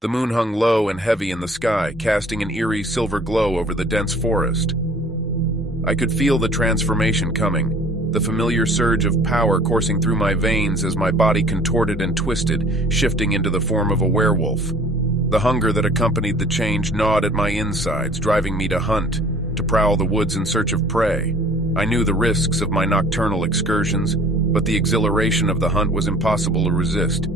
The moon hung low and heavy in the sky, casting an eerie silver glow over the dense forest. I could feel the transformation coming, the familiar surge of power coursing through my veins as my body contorted and twisted, shifting into the form of a werewolf. The hunger that accompanied the change gnawed at my insides, driving me to hunt, to prowl the woods in search of prey. I knew the risks of my nocturnal excursions, but the exhilaration of the hunt was impossible to resist.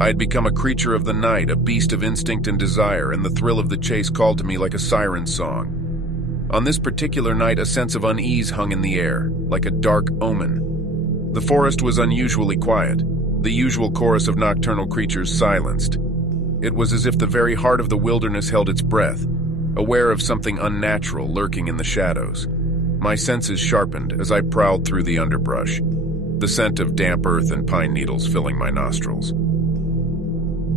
I had become a creature of the night, a beast of instinct and desire, and the thrill of the chase called to me like a siren's song. On this particular night, a sense of unease hung in the air, like a dark omen. The forest was unusually quiet, the usual chorus of nocturnal creatures silenced. It was as if the very heart of the wilderness held its breath, aware of something unnatural lurking in the shadows. My senses sharpened as I prowled through the underbrush, the scent of damp earth and pine needles filling my nostrils.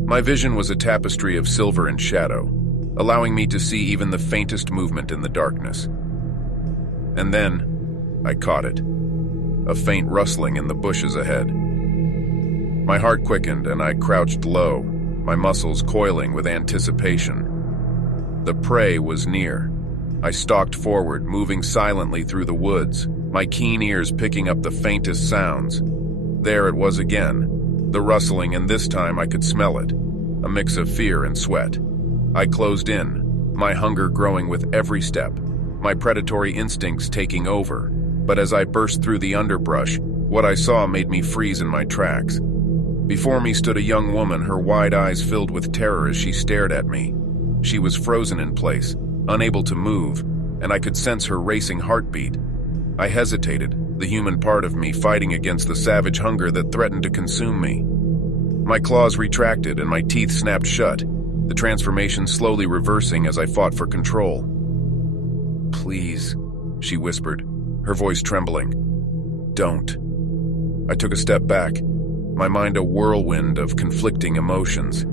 My vision was a tapestry of silver and shadow, allowing me to see even the faintest movement in the darkness. And then, I caught it, a faint rustling in the bushes ahead. My heart quickened and I crouched low, my muscles coiling with anticipation. The prey was near. I stalked forward, moving silently through the woods, my keen ears picking up the faintest sounds. There it was again, the rustling, and this time I could smell it, a mix of fear and sweat. I closed in, my hunger growing with every step, my predatory instincts taking over. But as I burst through the underbrush, what I saw made me freeze in my tracks. Before me stood a young woman, her wide eyes filled with terror as she stared at me. She was frozen in place, unable to move, and I could sense her racing heartbeat. I hesitated, the human part of me fighting against the savage hunger that threatened to consume me. My claws retracted and my teeth snapped shut, the transformation slowly reversing as I fought for control. "Please," she whispered, her voice trembling. "Don't." I took a step back, my mind a whirlwind of conflicting emotions.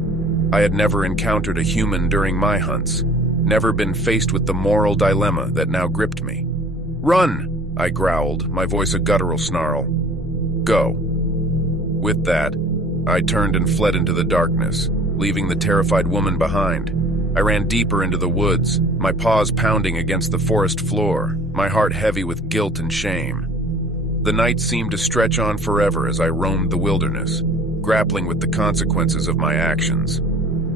I had never encountered a human during my hunts, never been faced with the moral dilemma that now gripped me. "Run!" I growled, my voice a guttural snarl. "Go." With that, I turned and fled into the darkness, leaving the terrified woman behind. I ran deeper into the woods, my paws pounding against the forest floor, my heart heavy with guilt and shame. The night seemed to stretch on forever as I roamed the wilderness, grappling with the consequences of my actions.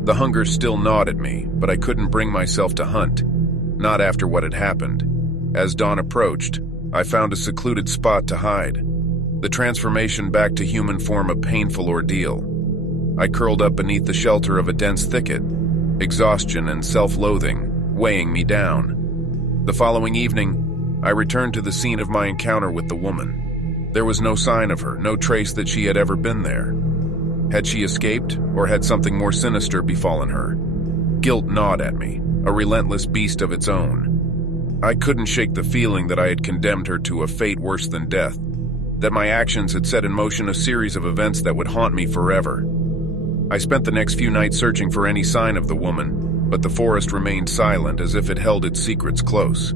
The hunger still gnawed at me, but I couldn't bring myself to hunt, not after what had happened. As dawn approached, I found a secluded spot to hide, the transformation back to human form a painful ordeal. I curled up beneath the shelter of a dense thicket, exhaustion and self-loathing weighing me down. The following evening, I returned to the scene of my encounter with the woman. There was no sign of her, no trace that she had ever been there. Had she escaped, or had something more sinister befallen her? Guilt gnawed at me, a relentless beast of its own. I couldn't shake the feeling that I had condemned her to a fate worse than death, that my actions had set in motion a series of events that would haunt me forever. I spent the next few nights searching for any sign of the woman, but the forest remained silent as if it held its secrets close.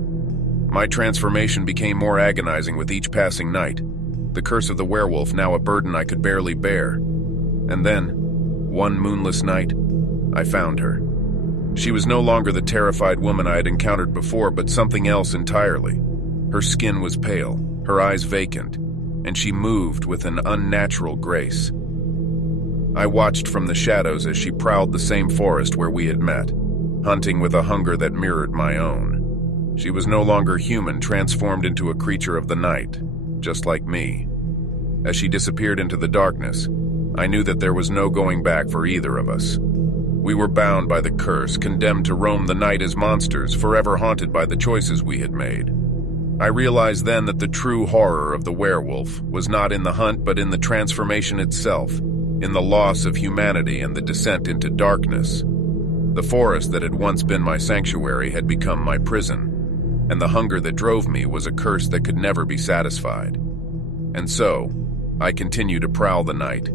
My transformation became more agonizing with each passing night, the curse of the werewolf now a burden I could barely bear. And then, one moonless night, I found her. She was no longer the terrified woman I had encountered before, but something else entirely. Her skin was pale, her eyes vacant, and she moved with an unnatural grace. I watched from the shadows as she prowled the same forest where we had met, hunting with a hunger that mirrored my own. She was no longer human, transformed into a creature of the night, just like me. As she disappeared into the darkness, I knew that there was no going back for either of us. We were bound by the curse, condemned to roam the night as monsters, forever haunted by the choices we had made. I realized then that the true horror of the werewolf was not in the hunt but in the transformation itself, in the loss of humanity and the descent into darkness. The forest that had once been my sanctuary had become my prison, and the hunger that drove me was a curse that could never be satisfied. And so, I continued to prowl the night,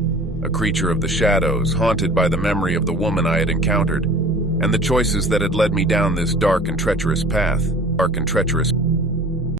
a creature of the shadows, haunted by the memory of the woman I had encountered, and the choices that had led me down this dark and treacherous path.